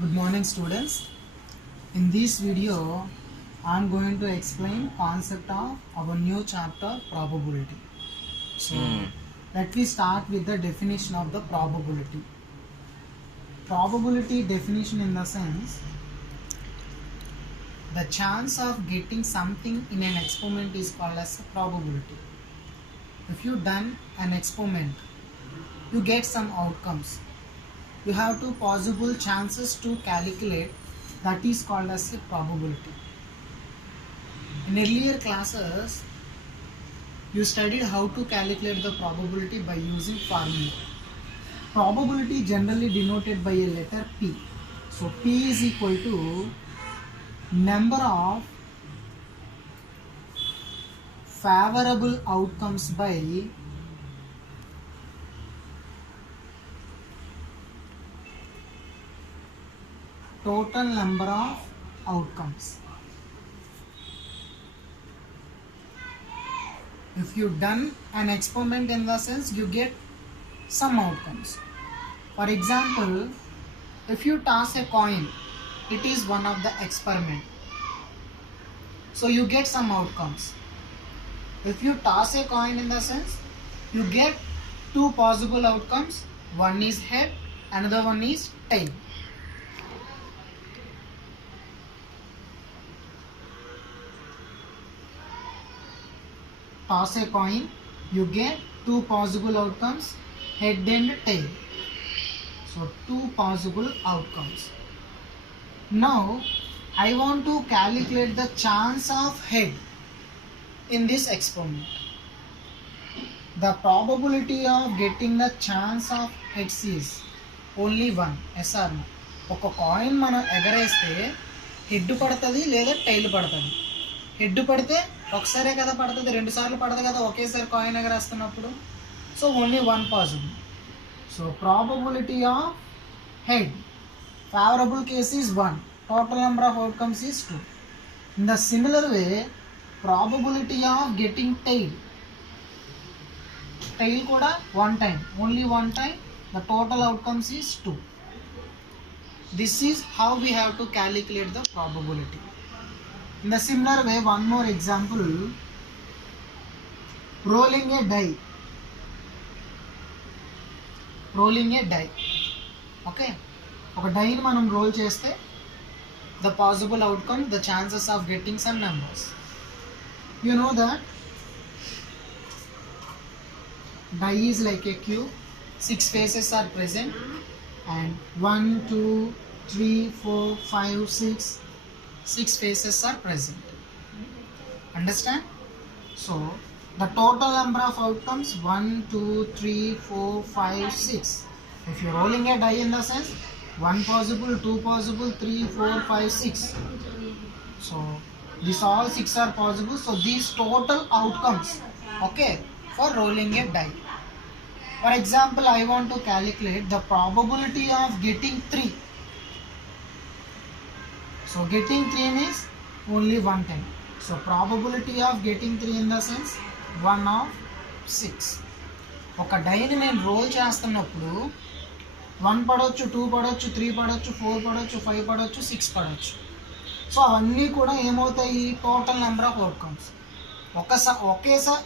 Good morning students. In this video I am going to explain concept of our new chapter probability. So let me start with the definition of the probability. Probability definition in the sense the chance of getting something in an experiment is called as a probability. If you done an experiment, you get some outcomes. You have two possible chances to calculate, that is called as a probability. In earlier classes, you studied how to calculate the probability by using formula. Probability generally denoted by a letter P. So P is equal to number of favorable outcomes by total number of outcomes. If you done an experiment, in the sense you get some outcomes. For example, if you toss a coin, it is one of the experiment, so you get some outcomes. If you toss a coin, in the sense you get two possible outcomes, one is head, another one is tail. Toss a coin, you get two possible outcomes, head and tail. So two possible outcomes. Now I want to calculate the chance of head in this experiment. The probability of getting the chance of heads is only one. Yes or no? ఒక coin మనం ఎగరేస్తే head పడుతుంది లేదా tile పడుతుంది. Head పడితే ఒకసారే కదా పడుతుంది, రెండు సార్లు పడదు కదా ఒకేసారి కాయిన్ ఎగరేస్తున్నప్పుడు. So only one possible. So probability of head favorable case is 1, total number of outcomes is 2. In the similar way, probability of getting tail kuda one time, only one time, the total outcomes is 2. This is how we have to calculate the probability. In the similar way, one more example, rolling a die. Okay, ఒక డైని మనం role చేస్తే the possible outcome, the chances of getting some numbers. You know that die is like a cube, 6 faces are present, and 1, 2, 3, 4, 5, 6 faces are present. Understand? So the total number of outcomes 1, 2, 3, 4, 5, 6. If you're rolling a die, in the sense 1 possible, 2 possible, 3, 4, 5, 6. So these all 6 are possible. So these total outcomes, okay, for rolling a die. For example, I want to calculate the probability of getting 3. So getting 3 means only one time. So probability of getting 3, in the sense 1 of 6. ఒక డైని నేను role చేస్తున్నప్పుడు 1 పడవచ్చు, 2 పడవచ్చు, 3 పడవచ్చు, 4 పడవచ్చు, 5 పడవచ్చు, 6 పడవచ్చు. So అవన్నీ కూడా ఏమవుతాయి, టోటల్ నెంబర్ ఆఫ్ అవుట్కమ్స్. ఒకేసారి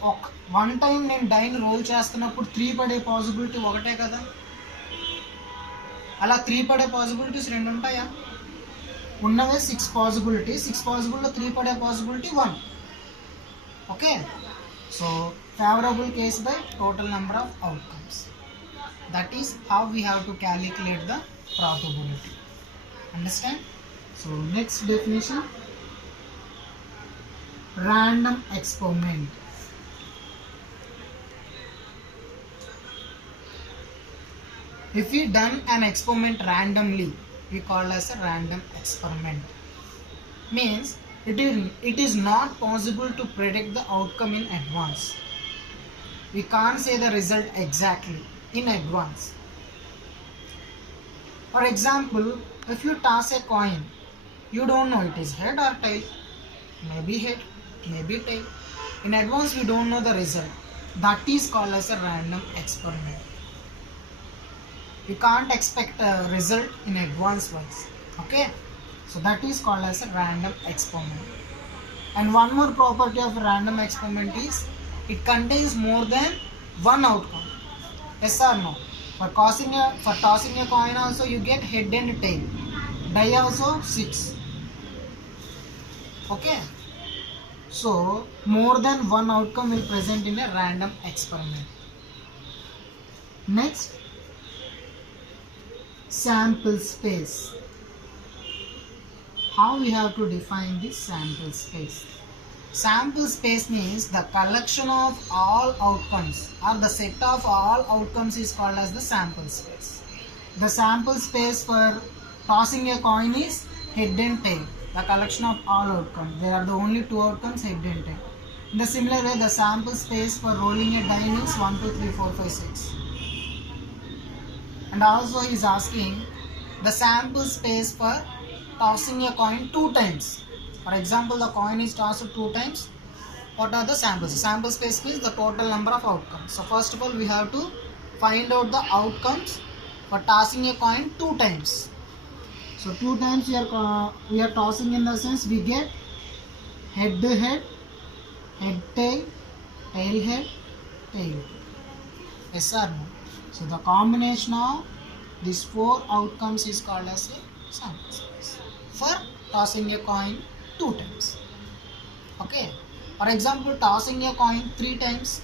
వన్ టైం నేను డైని రోల్ చేస్తున్నప్పుడు 3 పడే పాసిబిలిటీ ఒకటే కదా. అలా 3 పడే పాసిబిలిటీస్ 2 ఉంటాయా? ఉన్నవే 6 పాసిబిలిటీ. 6 పాసిబిలిటీలో 3 పడే possibility 1. Okay, so favorable case by total number of outcomes. That is how we have to calculate the probability. Understand? So next definition, random experiment. If we done an experiment randomly, we call as a random experiment. Means it is not possible to predict the outcome in advance. We can't say the result exactly in advance. For example, if you toss a coin, you don't know it is head or tail. Maybe head, maybe tail. In advance we don't know the result. That is called as a random experiment. You can't expect a result in advance wise. Okay, so that is called as a random experiment. And one more property of a random experiment is it contains more than one outcome. Yes or no? For tossing a coin also you get head and tail. Die also 6. Okay. So more than one outcome will present in a random experiment. Next, sample space. How we have to define this sample space? Sample space means the collection of all outcomes or the set of all outcomes is called as the sample space. The sample space for tossing a coin is head and tail. The collection of all outcomes. There are the only two outcomes, head and tail. In the similar way, the sample space for rolling a die is 1, 2, 3, 4, 5, 6. And also he is asking the sample space for tossing a coin 2 times. For example, the coin is tossed 2 times. What are the samples? Sample space means the total number of outcomes. So first of all, we have to find out the outcomes for tossing a coin 2 times. So 2 times we are tossing, in the sense we get head head, head tail, tail head, tail. Yes or no? So the combination of these 4 outcomes is called as a sample space for tossing a coin 2 times. Okay. For example, tossing a coin 3 times.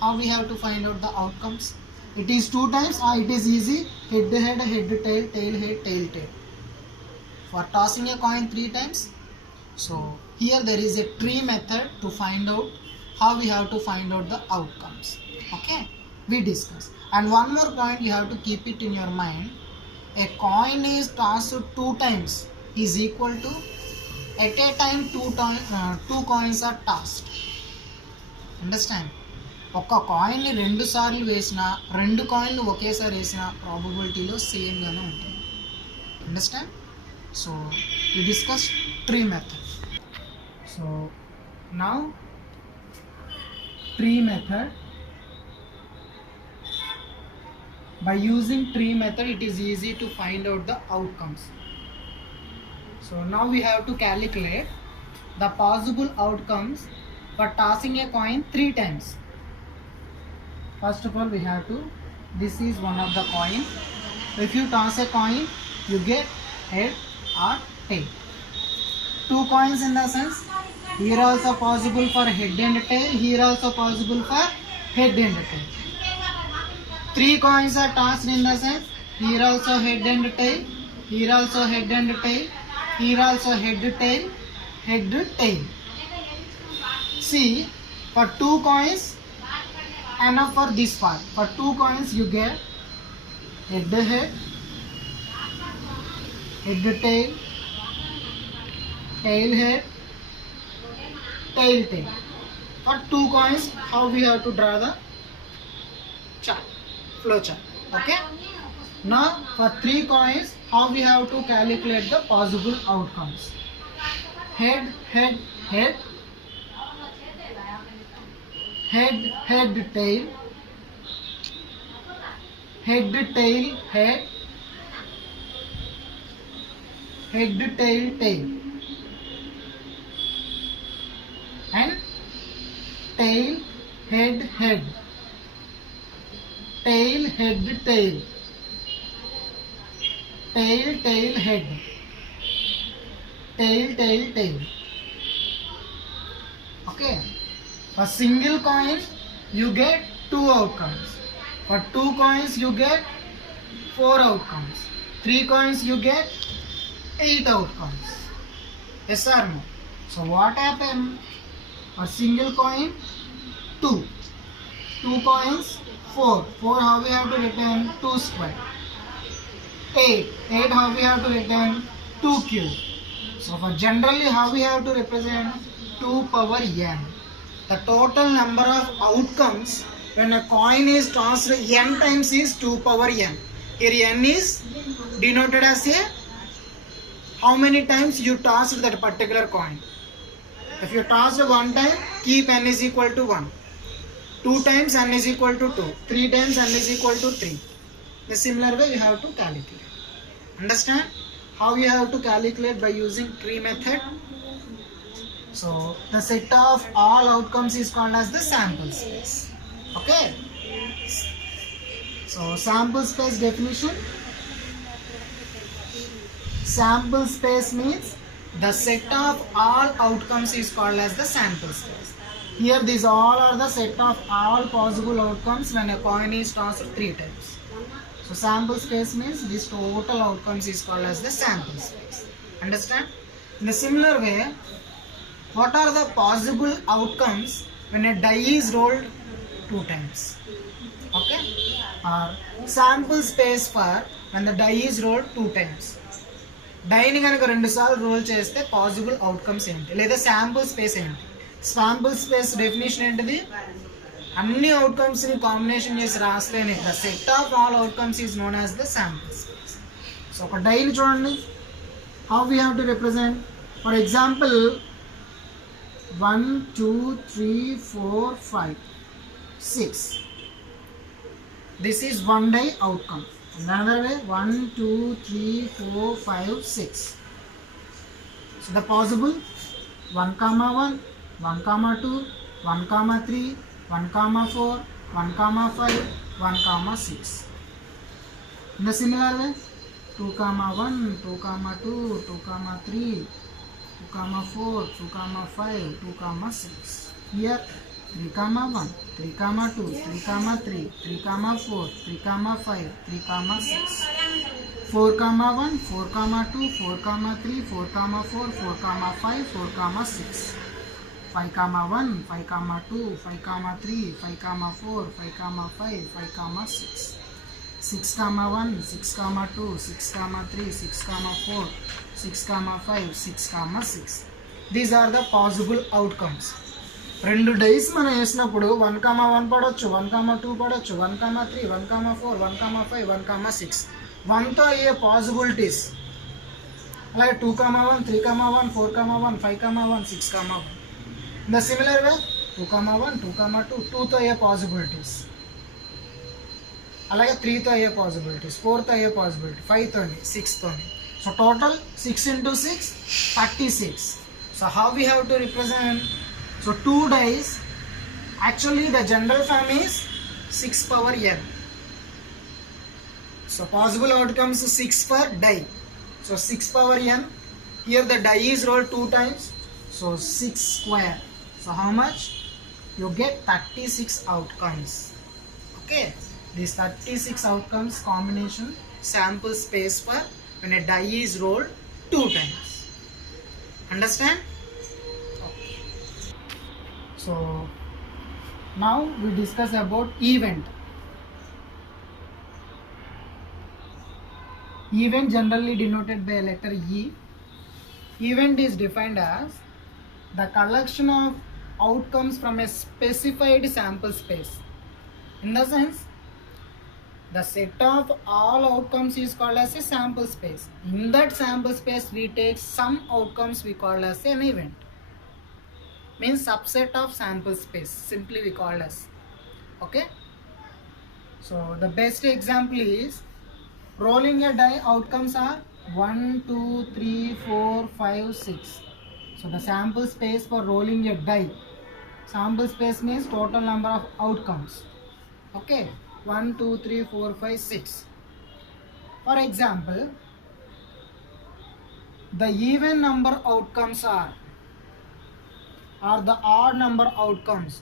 How we have to find out the outcomes? It is 2 times. It is easy. Head head, head tail, tail head, tail tail. For tossing a coin 3 times. So here there is a tree method to find out how we have to find out the outcomes. Okay. We discuss. And one more point you have to keep it in your mind. A coin is tossed 2 times is equal to at a time 2 coins are tossed. Understand? ఒక కాయిన్ని 2 సార్లు వేసినా 2 కాయిన్లు ఒకేసారి వేసినా ప్రాబబిలిటీలో same గానే ఉంటుంది. Understand? So we discussed tree method. So now tree method. By using tree method, it is easy to find out the outcomes. So now we have to calculate the possible outcomes for tossing a coin 3 times. First of all, we have to, this is one of the coin. If you toss a coin, you get head or tail. 2 coins in the sense, here also possible for head and tail, here also possible for head and tail. 3 coins are tossed in the sense, here also head and tail, here also head and tail, here also head tail, head tail. See, for 2 coins, enough for this part. For 2 coins you get head head, head tail, tail head, tail tail. For 2 coins, how we have to draw the chart? Flow chart. Okay. Now for 3 coins, how we have to calculate the possible outcomes? Head head head, head head tail, head tail head, head tail tail, and tail head head, tail head tail, tail tail head, tail tail tail. Okay. For single coin you get 2 outcomes. For 2 coins you get 4 outcomes. 3 coins you get 8 outcomes. Yes or no? So what happened? For single coin 2, 2 coins 4, 4 how we have to return 2 square, 8, 8 how we have to return 2 cube. So for generally how we have to represent 2 power n. The total number of outcomes when a coin is tossed n times is 2 power n. Here n is denoted as a how many times you tossed that particular coin. If you tossed 1 time, keep n is equal to 1. 2 times n is equal to 2. 3 times n is equal to 3. The similar way you have to calculate. Understand? How you have to calculate? By using tree method. So the set of all outcomes is called as the sample space. Okay. So sample space definition. Sample space means the set of all outcomes is called as the sample space. Here these all are the set of all possible outcomes when a coin is tossed 3 times. So sample space means this total outcomes is called as the sample space. Understand? In a similar way, what are the possible outcomes when a die is rolled 2 times? Okay? Or sample space for when the die is rolled 2 times. డైని కనుక 2 సార్లు roll చేస్తే possible outcomes ఏంటి, లేదా sample space ఏంటి? Sample space definition ఏంటిది? అన్ని outcomes ని కాంబినేషన్ చేసి రాస్తేనే the set of all outcomes is known as the sample space. So ఒక డైని చూడండి, how we have to represent. For example 1 2 3 4 5 6. This is one die outcome. Another way, 1 2 3 4 5 6. So the possible 1 comma 1, 1 comma 2, 1 comma 3, 1 comma 4, 1 comma 5, 1 comma 6. In the similar way, 2 comma 1, 2 comma 2, 2 comma 3, 2 comma 4, 2 comma 5, 2 comma 6. Here 3 comma 1, 3 comma 2, 3 comma 3, 3 comma 4, 3 comma 5, 3 comma 6. 4 comma 1, 4 comma 2, 4 comma 3, 4 comma 4, 4 comma 5, 4 comma 6. 5 comma 1, 5 comma 2, 5 comma 3, 5 comma 4, 5 comma 5, 5 comma 6. 6 comma 1, 6 comma 2, 6 comma 3, 6 comma 4, 6 comma 5, 6 comma 6. These are the possible outcomes. 2 dice మనం వేసినప్పుడు 1 comma 1 పడవచ్చు, 1 comma 2 పడవచ్చు, 1 comma 3, 1 comma 4, 1 comma 5, 1 comma 6. 1తో అయ్యే possibilities. అలాగే 2 comma 1, 3 comma 1, 4 comma 1, 5 comma 1, 6 comma 1. In the similar way, 2 comma 1, 2 comma 2, 2తో అయ్యే possibilities. అలాగే 3తో అయ్యే పాసిబిలిటీస్, 4తో అయ్యే పాసిబిలిటీ, 5తోని, 6తోని. So total 6 into 6, 36. So how we have to represent? So 2 dice, actually the general form is 6 power n. So possible outcomes 6 per die. So 6 power n. Here the die is rolled 2 times. So 6 square. So how much? You get 36 outcomes. Okay. These 36 outcomes combination sample space for when a die is rolled 2 times. Understand? So now we discuss about event. Event generally denoted by a letter E. Event is defined as the collection of outcomes from a specified sample space. In the sense, the set of all outcomes is called as a sample space. In that sample space we take some outcomes we call as an event. Means subset of sample space, simply we call as. Okay, so the best example is rolling a die. Outcomes are 1 2 3 4 5 6. So the sample space for rolling a die, sample space means total number of outcomes. Okay, 1 2 3 4 5 6. For example, the even number outcomes are the odd number outcomes.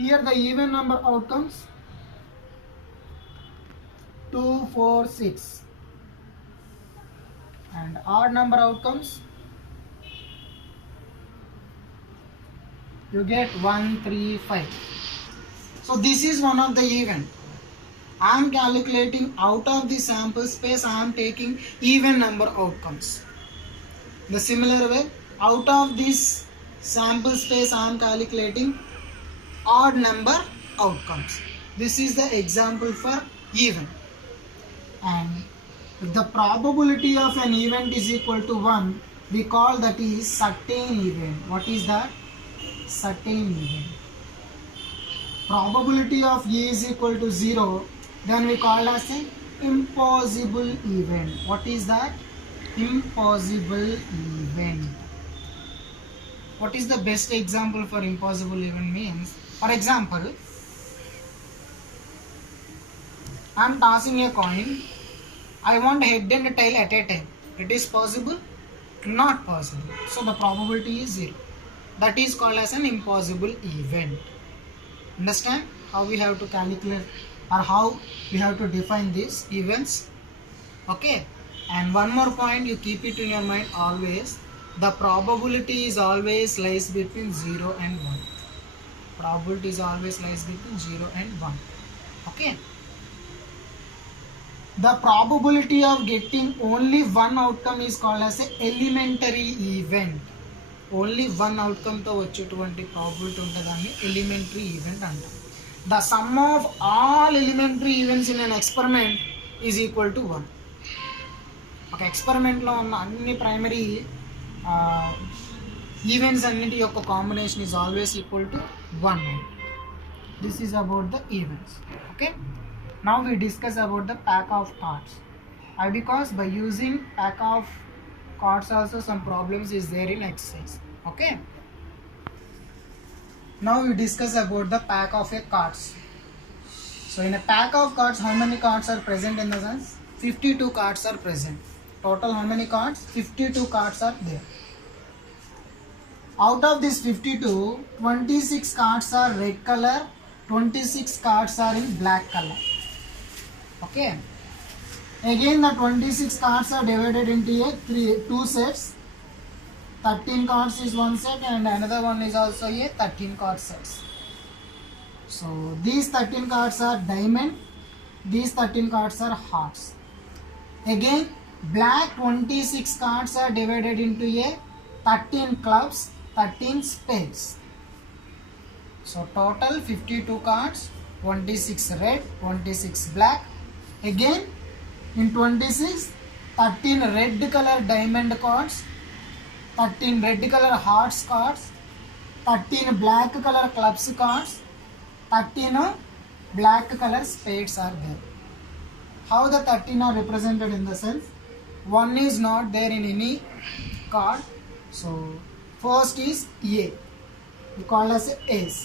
Here the even number outcomes 2 4 6, and odd number outcomes you get 1 3 5. So this is one of the event. I am calculating out of the sample space, I am taking even number outcomes. The similar way, out of this sample space I am calculating odd number outcomes. This is the example for event. And if the probability of an event is equal to 1, we call that is certain event. What is that? Certain event. Probability of E is equal to 0, then we call as an impossible event. What is that? Impossible event. What is the best example for impossible event means? For example, I am tossing a coin. I want head and tail at a time. It is possible? Not possible. So the probability is 0. That is called as an impossible event. Understand how we have to calculate or how we have to define these events? Okay. And one more point, you keep it in your mind always. The probability is always lies between 0 and 1. Probability is always lies between 0 and 1. Okay. The probability of getting only one outcome is called as an elementary event. Only one outcome తో వచ్చేటువంటి probability ఉంటుందని elementary event అంటాం. The sum of all elementary events in an experiment is equal to 1. ఒక ఎక్స్పెరిమెంట్లో ఉన్న అన్ని primary events అన్నిటి యొక్క combination is always equal to 1. This is about the events. Okay. Now we discuss about the pack of cards. Because by using pack of cards also some problems is there in exercise. Okay. Now we discuss about the pack of a cards. So in a pack of cards, how many cards are present in the sense? 52 cards are present. Total how many cards? 52 cards are there. Out of this 52, 26 cards are red color, 26 cards are in black color. Okay. Again the 26 cards are divided into two sets. 13 cards is one set and another one is also a 13 card sets. So these 13 cards are diamond, these 13 cards are hearts. Again black 26 cards are divided into a 13 clubs, 13 spades. So total 52 cards, 26 red, 26 black. Again in 26, 13 red color diamond cards, 13 red color hearts cards, 13 black color clubs cards, 13 black color spades are there. How the 13 are represented in the sense? One is not there in any card. So first is A. We call as Ace.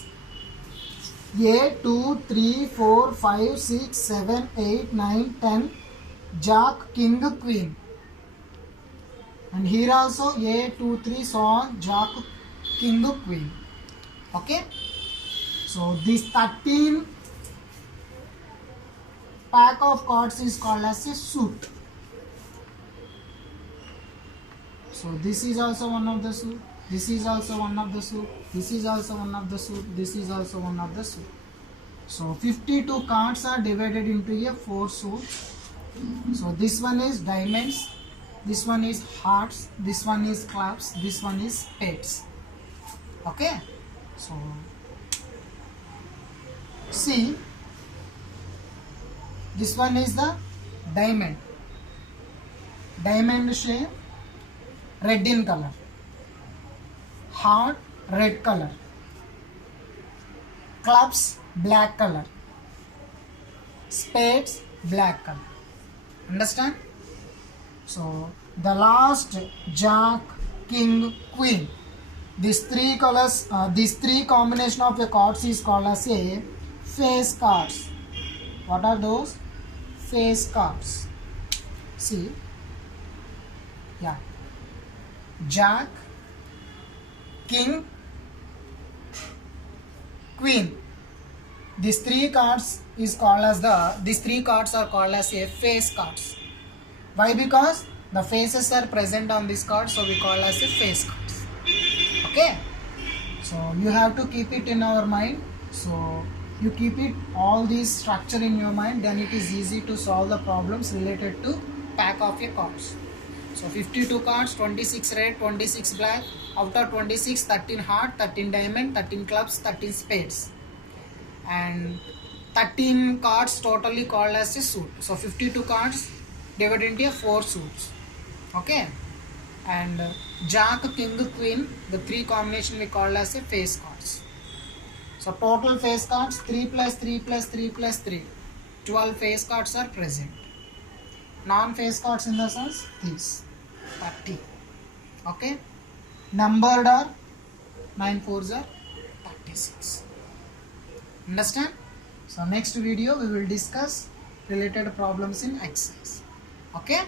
A 2, 3, 4, 5, 6, 7, 8, 9, 10. Jack, King, Queen. And here also A, 2, 3, so on. Jack, King, Queen. Okay. So this 13 pack of cards is called as a suit. So this is also one of the suit. This is also one of the suit. This is also one of the suit. This is also one of the suit. So 52 cards are divided into a 4 suits. So this one is diamonds, this one is hearts, this one is clubs, this one is spades. Okay. So see, this one is the diamond. Diamond shape, red in color. Heart red color, clubs black color, spades black color. Understand? So the last Jack, King, Queen, these three colors, these three combination of the cards is called as a face cards. What are those? Face cards. See, yeah, Jack, King, Queen. These three cards is called as these three cards are called as a face cards. Why? Because the faces are present on this card, so we call as a face cards. Okay. So you have to keep it in our mind. So you keep it all these structure in your mind, then it is easy to solve the problems related to pack of your cards. So 52 cards, 26 red, 26 black. Out of 26, 13 heart, 13 diamond, 13 clubs, 13 spades. And 13 cards totally called as a suit. So 52 cards divided into 4 suits. Okay. And Jack, King, Queen, the three combination we call as a face cards. So total face cards 3 plus 3 plus 3 plus 3. 12 face cards are present. Non-face cards in the sense these. 30. Okay, numbered are 9 4s are 36. Understand? So next video we will discuss related problems in exercise. Okay.